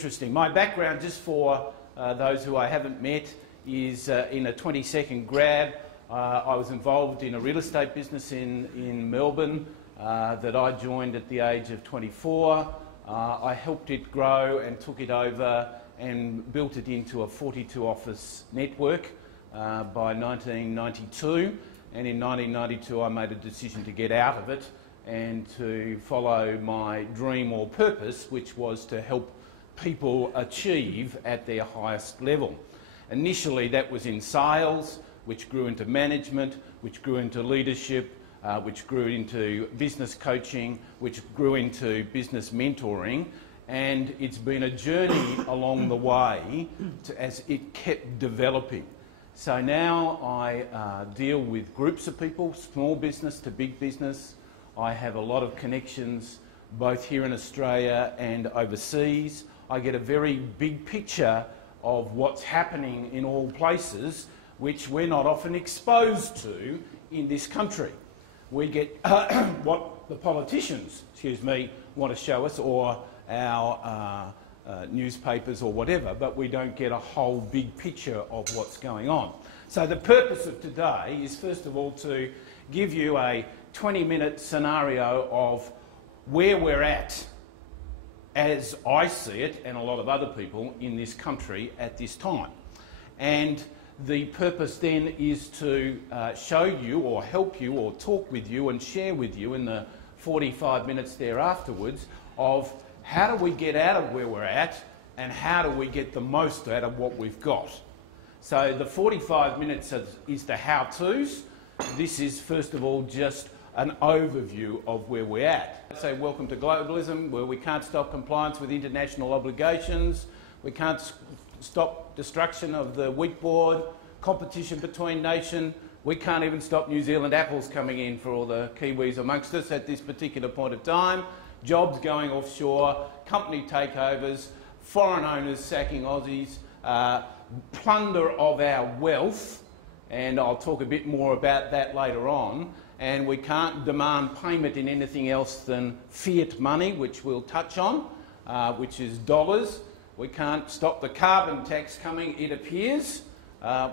Interesting. My background, just for those who I haven't met, is in a 20-second grab. I was involved in a real estate business in Melbourne that I joined at the age of 24. I helped it grow and took it over and built it into a 42-office network by 1992. And in 1992 I made a decision to get out of it and to follow my dream or purpose, which was to help people achieve at their highest level. Initially that was in sales, which grew into management, which grew into leadership, which grew into business coaching, which grew into business mentoring, and it's been a journey along the way as it kept developing. So now I deal with groups of people, small business to big business. I have a lot of connections both here in Australia and overseas. I get a very big picture of what's happening in all places, which we're not often exposed to in this country. We get what the politicians, want to show us, or our newspapers or whatever, but we don't get a whole big picture of what's going on. So the purpose of today is first of all to give you a 20-minute scenario of where we're at, as I see it, and a lot of other people in this country at this time. And the purpose then is to show you or help you or talk with you and share with you in the 45 minutes thereafterwards of how do we get out of where we're at and how do we get the most out of what we've got. So the 45 minutes is the how-tos. This is first of all just an overview of where we're at. So welcome to globalism, where we can't stop compliance with international obligations, we can't stop destruction of the wheat board, competition between nations, we can't even stop New Zealand apples coming in for all the Kiwis amongst us at this particular point of time, jobs going offshore, company takeovers, foreign owners sacking Aussies, plunder of our wealth, and I'll talk a bit more about that later on. And we can't demand payment in anything else than fiat money, which we'll touch on, which is dollars. We can't stop the carbon tax coming, it appears,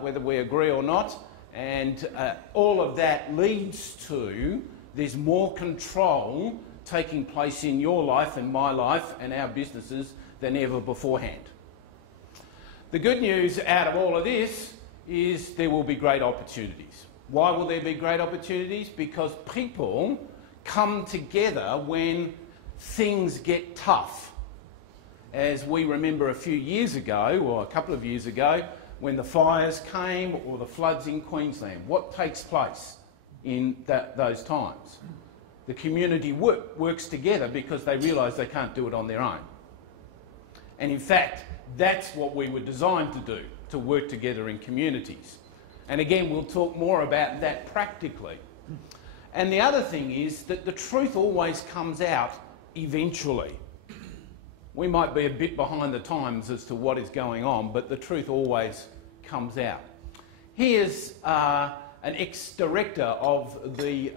whether we agree or not. And all of that leads to there's more control taking place in your life and my life and our businesses than ever beforehand. The good news out of all of this is there will be great opportunities. Why will there be great opportunities? Because people come together when things get tough. As we remember a few years ago, or a couple of years ago, when the fires came or the floods in Queensland, what takes place in those times? The community works together because they realise they can't do it on their own. And in fact, that's what we were designed to do, to work together in communities. And again, we'll talk more about that practically. And the other thing is that the truth always comes out eventually. We might be a bit behind the times as to what is going on, but the truth always comes out. Here's an ex-director of the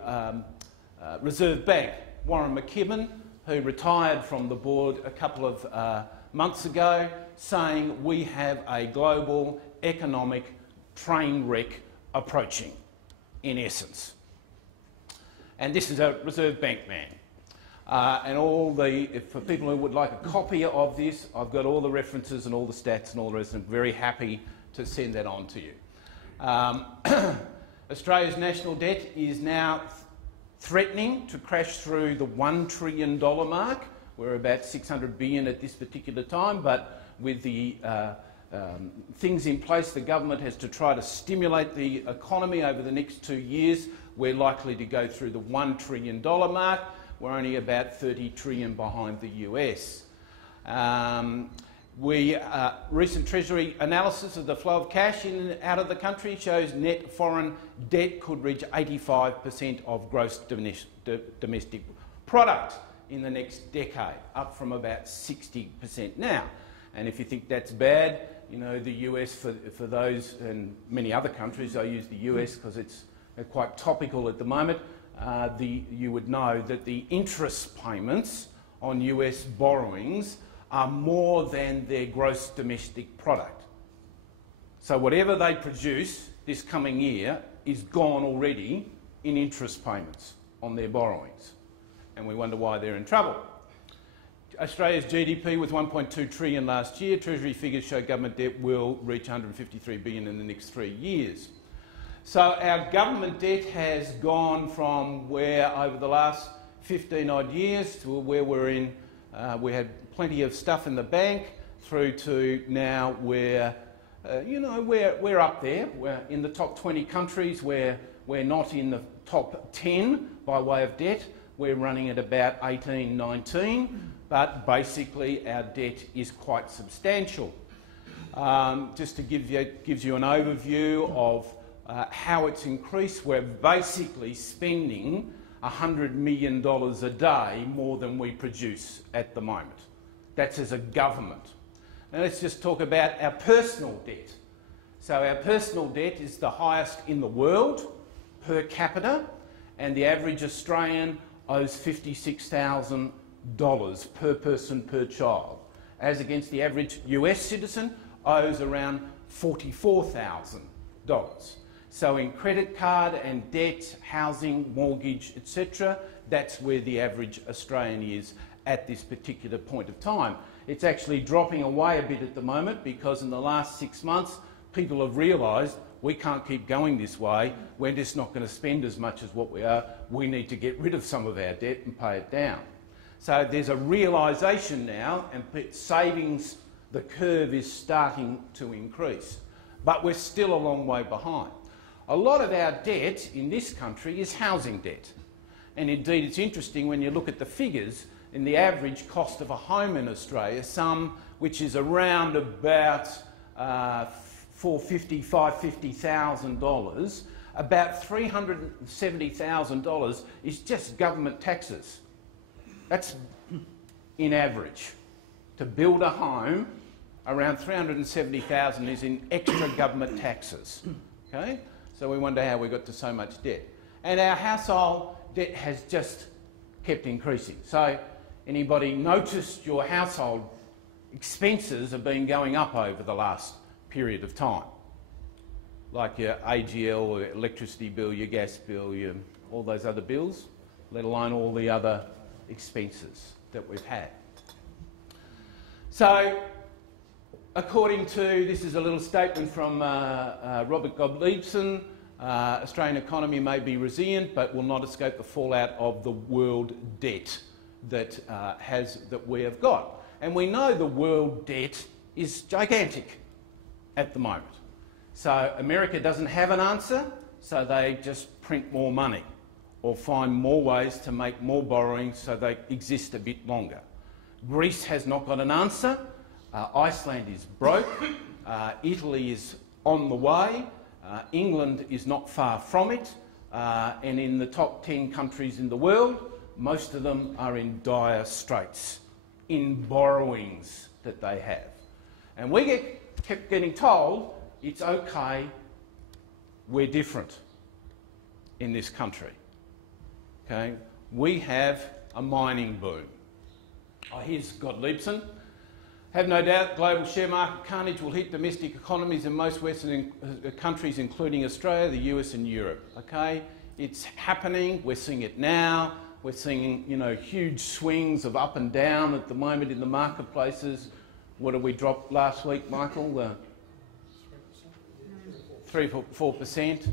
Reserve Bank, Warren McKibben, who retired from the board a couple of months ago, saying we have a global economic train wreck approaching, in essence. And this is a Reserve Bank man. And for people who would like a copy of this, I've got all the references and all the stats and all the rest, and I'm very happy to send that on to you. Australia's national debt is now threatening to crash through the $1 trillion mark. We're about $600 billion at this particular time, but with the things in place the government has to try to stimulate the economy over the next 2 years, we're likely to go through the $1 trillion mark. We're only about $30 trillion behind the US. Recent Treasury analysis of the flow of cash in and out of the country shows net foreign debt could reach 85% of gross domestic product in the next decade, up from about 60% now. And if you think that's bad, you know, the US, for those and many other countries, I use the US because it's quite topical at the moment, you would know that the interest payments on US borrowings are more than their gross domestic product. So whatever they produce this coming year is gone already in interest payments on their borrowings. And we wonder why they're in trouble. Australia's GDP was 1.2 trillion last year. Treasury figures show government debt will reach 153 billion in the next 3 years. So our government debt has gone from where over the last 15 odd years to where we're in, we had plenty of stuff in the bank, through to now where, we're up there. We're in the top 20 countries where we're not in the top 10 by way of debt. We're running at about 18, 19. But basically our debt is quite substantial. Just to gives you an overview of how it's increased, we're basically spending $100 million a day more than we produce at the moment. That's as a government. Now let's just talk about our personal debt. So our personal debt is the highest in the world per capita, and the average Australian owes $56,000 per person per child, as against the average US citizen owes around $44,000. So in credit card and debt, housing, mortgage, etc., that's where the average Australian is at this particular point of time. It's actually dropping away a bit at the moment because in the last 6 months people have realised we can't keep going this way, we're just not going to spend as much as what we are, we need to get rid of some of our debt and pay it down. So there's a realisation now, and savings, the curve is starting to increase. But we're still a long way behind. A lot of our debt in this country is housing debt. And indeed it's interesting when you look at the figures, in the average cost of a home in Australia, which is around about $450,000, $550,000, about $370,000 is just government taxes. That's in average. To build a home, around $370,000 is in extra government taxes. Okay? So we wonder how we got to so much debt. And our household debt has just kept increasing. So anybody noticed your household expenses have been going up over the last period of time? Like your AGL, your electricity bill, your gas bill, all those other bills, let alone all the other expenses that we've had. So, according to, this is a little statement from Robert Gottliebsen, Australian economy may be resilient but will not escape the fallout of the world debt that we have got. And we know the world debt is gigantic at the moment. So America doesn't have an answer, so they just print more money or find more ways to make more borrowing so they exist a bit longer. Greece has not got an answer. Iceland is broke. Italy is on the way. England is not far from it. And in the top 10 countries in the world, most of them are in dire straits in borrowings that they have. And we kept getting told it's okay, we're different in this country. Okay? We have a mining boom. Here's Gottliebsen. Have no doubt global share market carnage will hit domestic economies in most Western countries, including Australia, the US and Europe. Okay? It's happening, we're seeing it now, we're seeing huge swings of up and down at the moment in the marketplaces. What did we drop last week, Michael? 3-4%.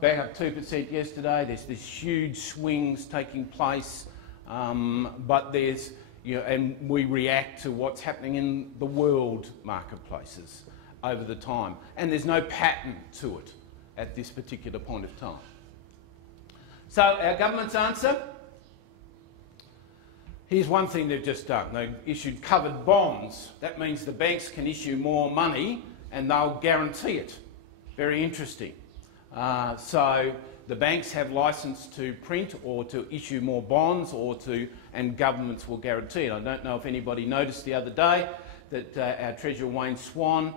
Back up 2% yesterday. There's these huge swings taking place, but there's, and we react to what's happening in the world marketplaces over the time. And there's no pattern to it at this particular point of time. So our government's answer, here's one thing they've just done. They've issued covered bonds. That means the banks can issue more money and they'll guarantee it. Very interesting. So the banks have licence to print or to issue more bonds and governments will guarantee it. I don't know if anybody noticed the other day that our Treasurer Wayne Swan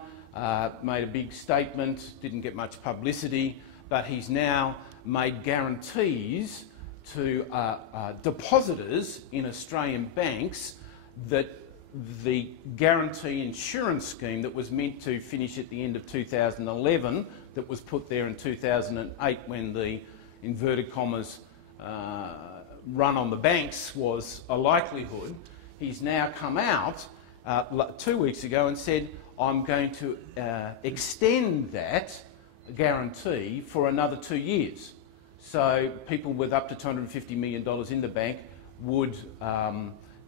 made a big statement, didn't get much publicity, but he's now made guarantees to depositors in Australian banks that the guarantee insurance scheme that was meant to finish at the end of 2011, that was put there in 2008 when the inverted commas run on the banks was a likelihood. He's now come out 2 weeks ago and said, I'm going to extend that guarantee for another 2 years. So people with up to $250 million in the bank would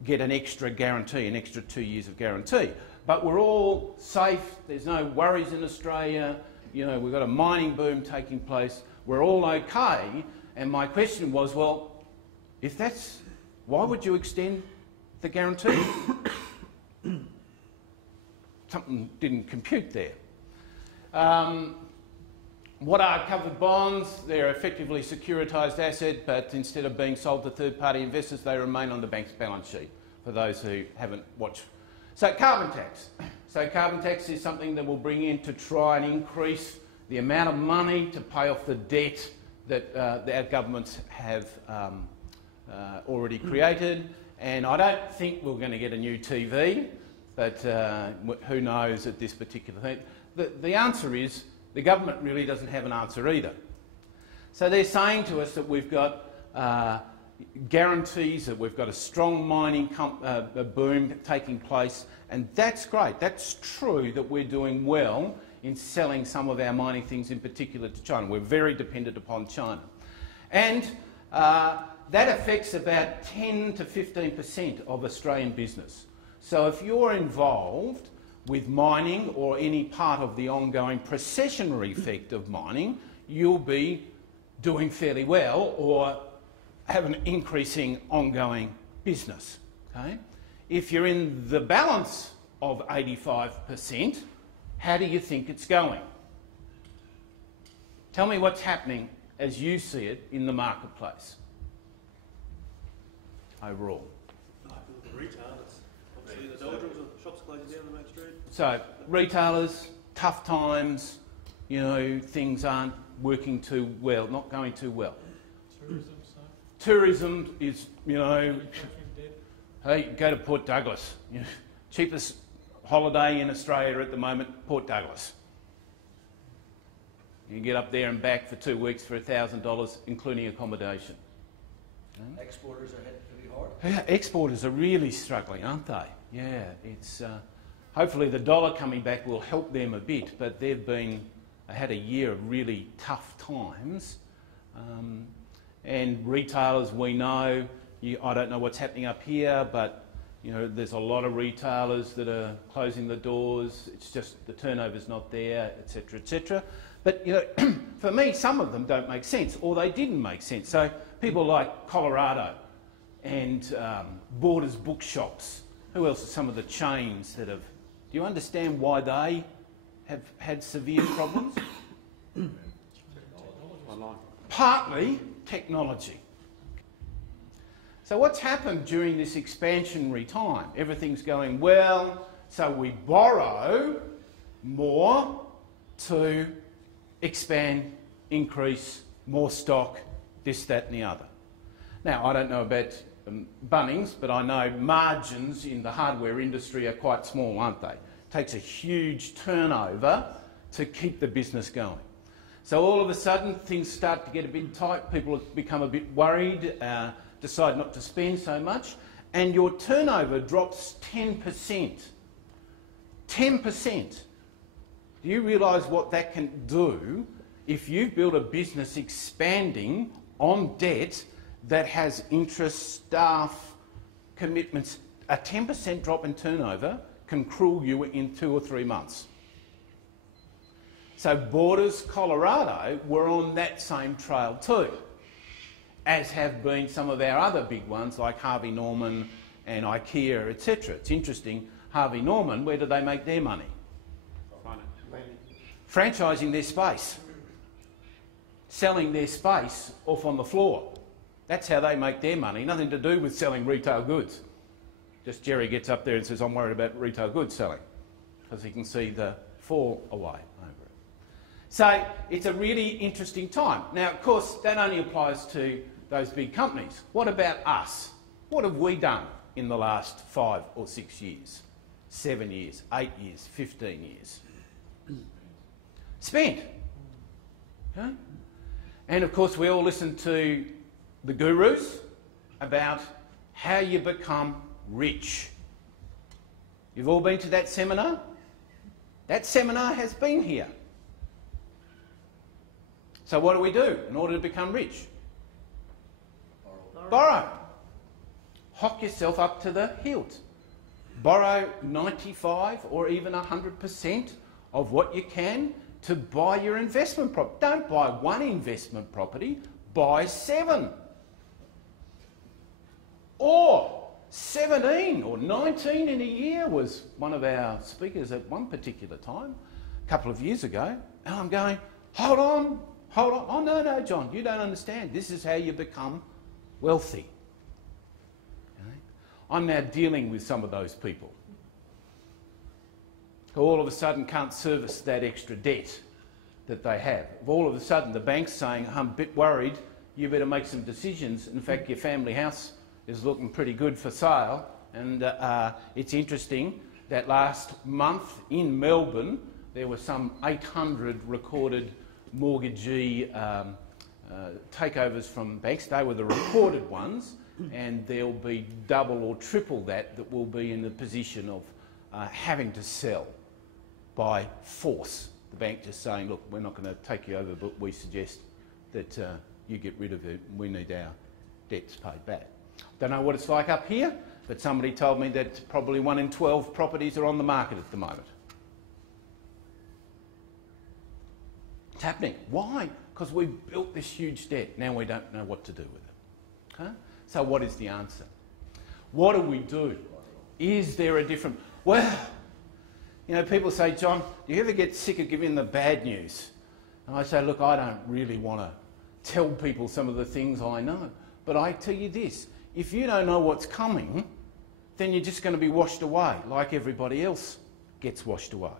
get an extra guarantee, an extra 2 years of guarantee. But we're all safe, there's no worries in Australia, you know, we've got a mining boom taking place, we're all okay. And my question was, well, if that's, why would you extend the guarantee? Something didn't compute there. What are covered bonds? They're effectively securitized asset, but instead of being sold to third-party investors, they remain on the bank's balance sheet, for those who haven't watched. So carbon tax. So carbon tax is something that we'll bring in to try and increase the amount of money to pay off the debt that our governments have already created. And I don't think we're going to get a new TV, but who knows at this particular thing. The answer is, the government really doesn't have an answer either. So they're saying to us that we've got guarantees, that we've got a strong mining boom taking place, and that's great. That's true that we're doing well in selling some of our mining things, in particular to China. We're very dependent upon China. And that affects about 10 to 15% of Australian business. So if you're involved with mining or any part of the ongoing processionary effect of mining, you'll be doing fairly well or have an increasing ongoing business. Okay? If you're in the balance of 85%, how do you think it's going? Tell me what's happening as you see it in the marketplace overall. The retailers. Obviously, the doldrums of shops closing down the main street. So, retailers, tough times, you know, things aren't working too well, not going too well. Tourism, so. Tourism is, you know, hey, go to Port Douglas. You know, cheapest holiday in Australia at the moment, Port Douglas. You can get up there and back for 2 weeks for $1,000, including accommodation. Exporters are headed pretty hard. Yeah, exporters are really struggling, aren't they? Yeah, it's hopefully the dollar coming back will help them a bit, but they've had a year of really tough times. And retailers, we know, I don't know what's happening up here, but you know, there's a lot of retailers that are closing the doors. It's just the turnover's not there, etc., etc. But you know, for me, some of them don't make sense, or they didn't make sense. So people like Colorado and Borders bookshops. Who else are some of the chains that have? Do you understand why they have had severe problems? Partly technology. So what's happened during this expansionary time? Everything's going well, so we borrow more to expand, increase, more stock, this, that and the other. Now, I don't know about Bunnings, but I know margins in the hardware industry are quite small, aren't they? It takes a huge turnover to keep the business going. So all of a sudden, things start to get a bit tight, people have become a bit worried, decide not to spend so much, and your turnover drops 10%. 10%. Do you realise what that can do if you've built a business expanding on debt that has interest, staff, commitments? A 10% drop in turnover can cruel you in 2 or 3 months. So Borders, Colorado were on that same trail too, as have been some of our other big ones like Harvey Norman and IKEA, etc. It's interesting, Harvey Norman, where do they make their money? Franchising their space. Selling their space off on the floor. That's how they make their money, nothing to do with selling retail goods. Just Jerry gets up there and says, I'm worried about retail goods selling, because he can see the fall away over it. So it's a really interesting time. Now, of course, that only applies to those big companies. What about us? What have we done in the last 5 or 6 years, 7 years, 8 years, 15 years. Spent. Okay? And of course we all listen to the gurus about how you become rich. You've all been to that seminar? That seminar has been here. So what do we do in order to become rich? Borrow. Hock yourself up to the hilt. Borrow 95 or even 100% of what you can to buy your investment property. Don't buy one investment property, buy 7. Or 17 or 19 in a year was one of our speakers at one particular time, a couple of years ago. And I'm going, hold on. Oh, no, John, you don't understand. This is how you become wealthy. Okay? I'm now dealing with some of those people who all of a sudden can't service that extra debt that they have. All of a sudden the bank's saying, I'm a bit worried, you better make some decisions. In fact, your family house is looking pretty good for sale. And it's interesting that last month in Melbourne there were some 800 recorded mortgagee takeovers from banks. They were the recorded ones, and there'll be double or triple that will be in the position of having to sell by force. The bank just saying, look, we're not going to take you over, but we suggest that you get rid of it. We need our debts paid back. Don't know what it's like up here, but somebody told me that probably 1 in 12 properties are on the market at the moment. It's happening. Why? Because we've built this huge debt. Now we don't know what to do with it. Okay? So what is the answer? What do we do? Is there a different... Well, you know, people say, John, do you ever get sick of giving the bad news? And I say, look, I don't really want to tell people some of the things I know. But I tell you this, if you don't know what's coming, then you're just going to be washed away like everybody else gets washed away.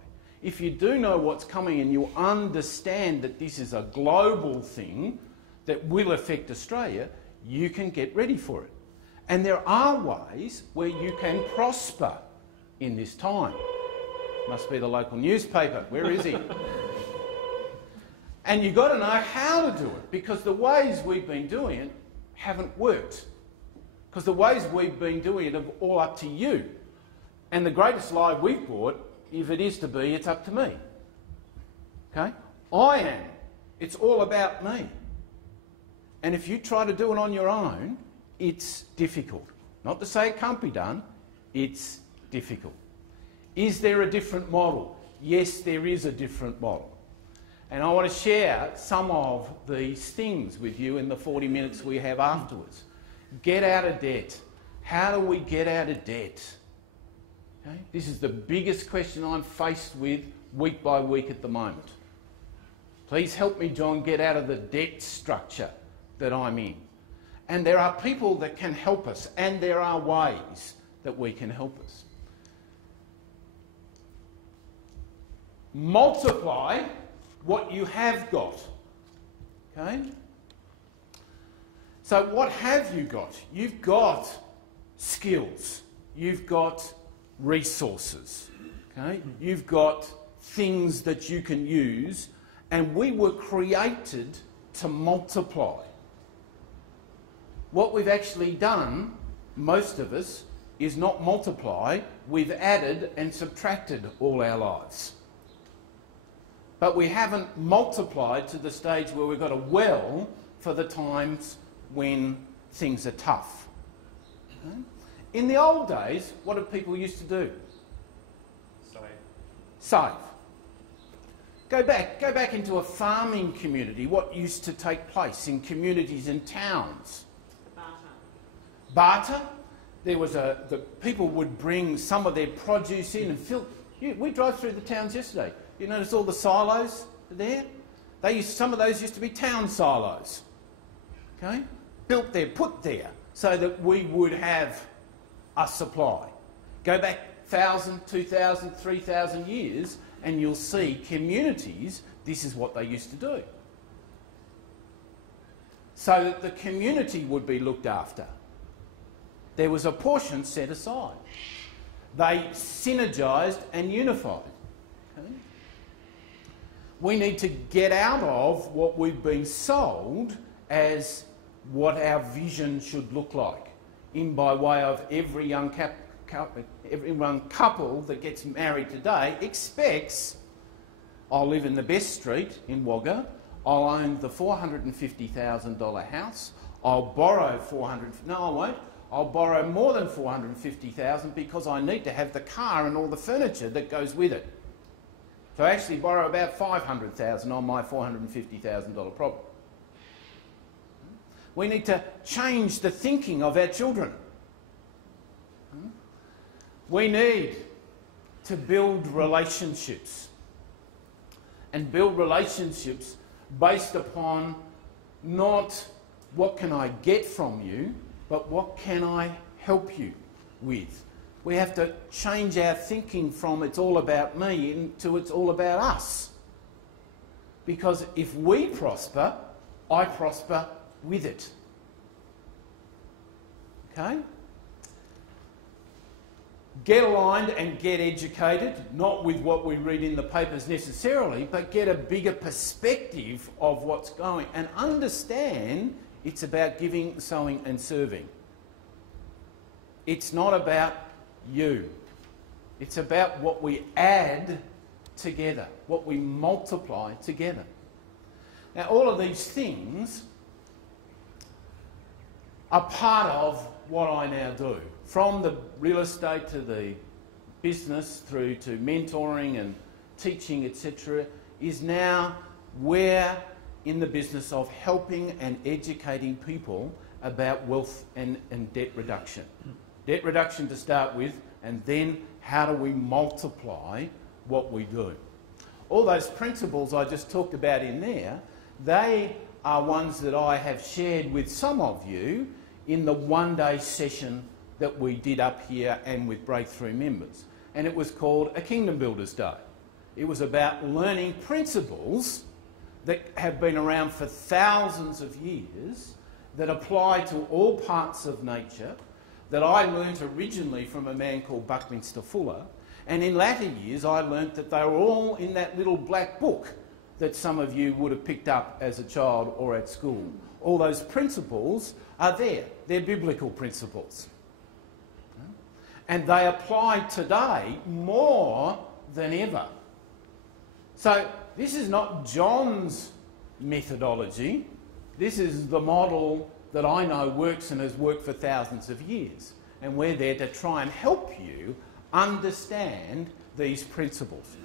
If you do know what's coming and you understand that this is a global thing that will affect Australia, you can get ready for it. And there are ways where you can prosper in this time. Must be the local newspaper. Where is he? And you've got to know how to do it, because the ways we've been doing it haven't worked. Because the ways we've been doing it are all up to you. And the greatest lie we've bought, if it is to be, it's up to me. Okay? I am. It's all about me. And if you try to do it on your own, it's difficult. Not to say it can't be done, it's difficult. Is there a different model? Yes, there is a different model. And I want to share some of these things with you in the 40 minutes we have afterwards. Get out of debt. How do we get out of debt? Okay? This is the biggest question I'm faced with week by week at the moment. Please help me, John, get out of the debt structure that I'm in. And there are people that can help us, and there are ways that we can help us. Multiply what you have got. Okay? So what have you got? You've got skills. You've got resources. Okay? You've got things that you can use, and we were created to multiply. What we've actually done, most of us, is not multiply. We've added and subtracted all our lives. But we haven't multiplied to the stage where we've got a well for the times when things are tough. Okay? In the old days, what did people used to do? Save. Go back into a farming community. What used to take place in communities and towns? Barter. There was the people would bring some of their produce in and fill. We drove through the towns yesterday. You notice all the silos there? Some of those used to be town silos. Okay? Built there, put there, so that we would have a supply. Go back 1,000, 2,000, 3,000 years and you'll see communities, this is what they used to do. So that the community would be looked after. there was a portion set aside. They synergised and unified. Okay? We need to get out of what we've been sold as what our vision should look like, in by way of every young couple that gets married today expects, I'll live in the best street in Wagga, I'll own the $450,000 house, I'll borrow I'll borrow more than $450,000 because I need to have the car and all the furniture that goes with it. So I actually borrow about $500,000 on my $450,000 property. We need to change the thinking of our children. We need to build relationships, and build relationships based upon not what can I get from you, but what can I help you with. We have to change our thinking from it's all about me into it's all about us. Because if we prosper, I prosper with it. Okay? Get aligned and get educated, not with what we read in the papers necessarily, but get a bigger perspective of what's going, and understand it's about giving, sowing and serving. It's not about you. It's about what we add together, what we multiply together. Now, all of these things are part of what I now do. From the real estate to the business through to mentoring and teaching, etc., is now we're in the business of helping and educating people about wealth and debt reduction. Debt reduction to start with, and then how do we multiply what we do. All those principles I just talked about in there, they are ones that I have shared with some of you in the one-day session that we did up here and with Breakthrough members. And it was called a Kingdom Builders Day. It was about learning principles that have been around for thousands of years, that apply to all parts of nature, that I learnt originally from a man called Buckminster Fuller, and in latter years I learnt that they were all in that little black book that some of you would have picked up as a child or at school. All those principles are there. They're biblical principles. And they apply today more than ever. So this is not John's methodology. This is the model that I know works and has worked for thousands of years. And we're there to try and help you understand these principles.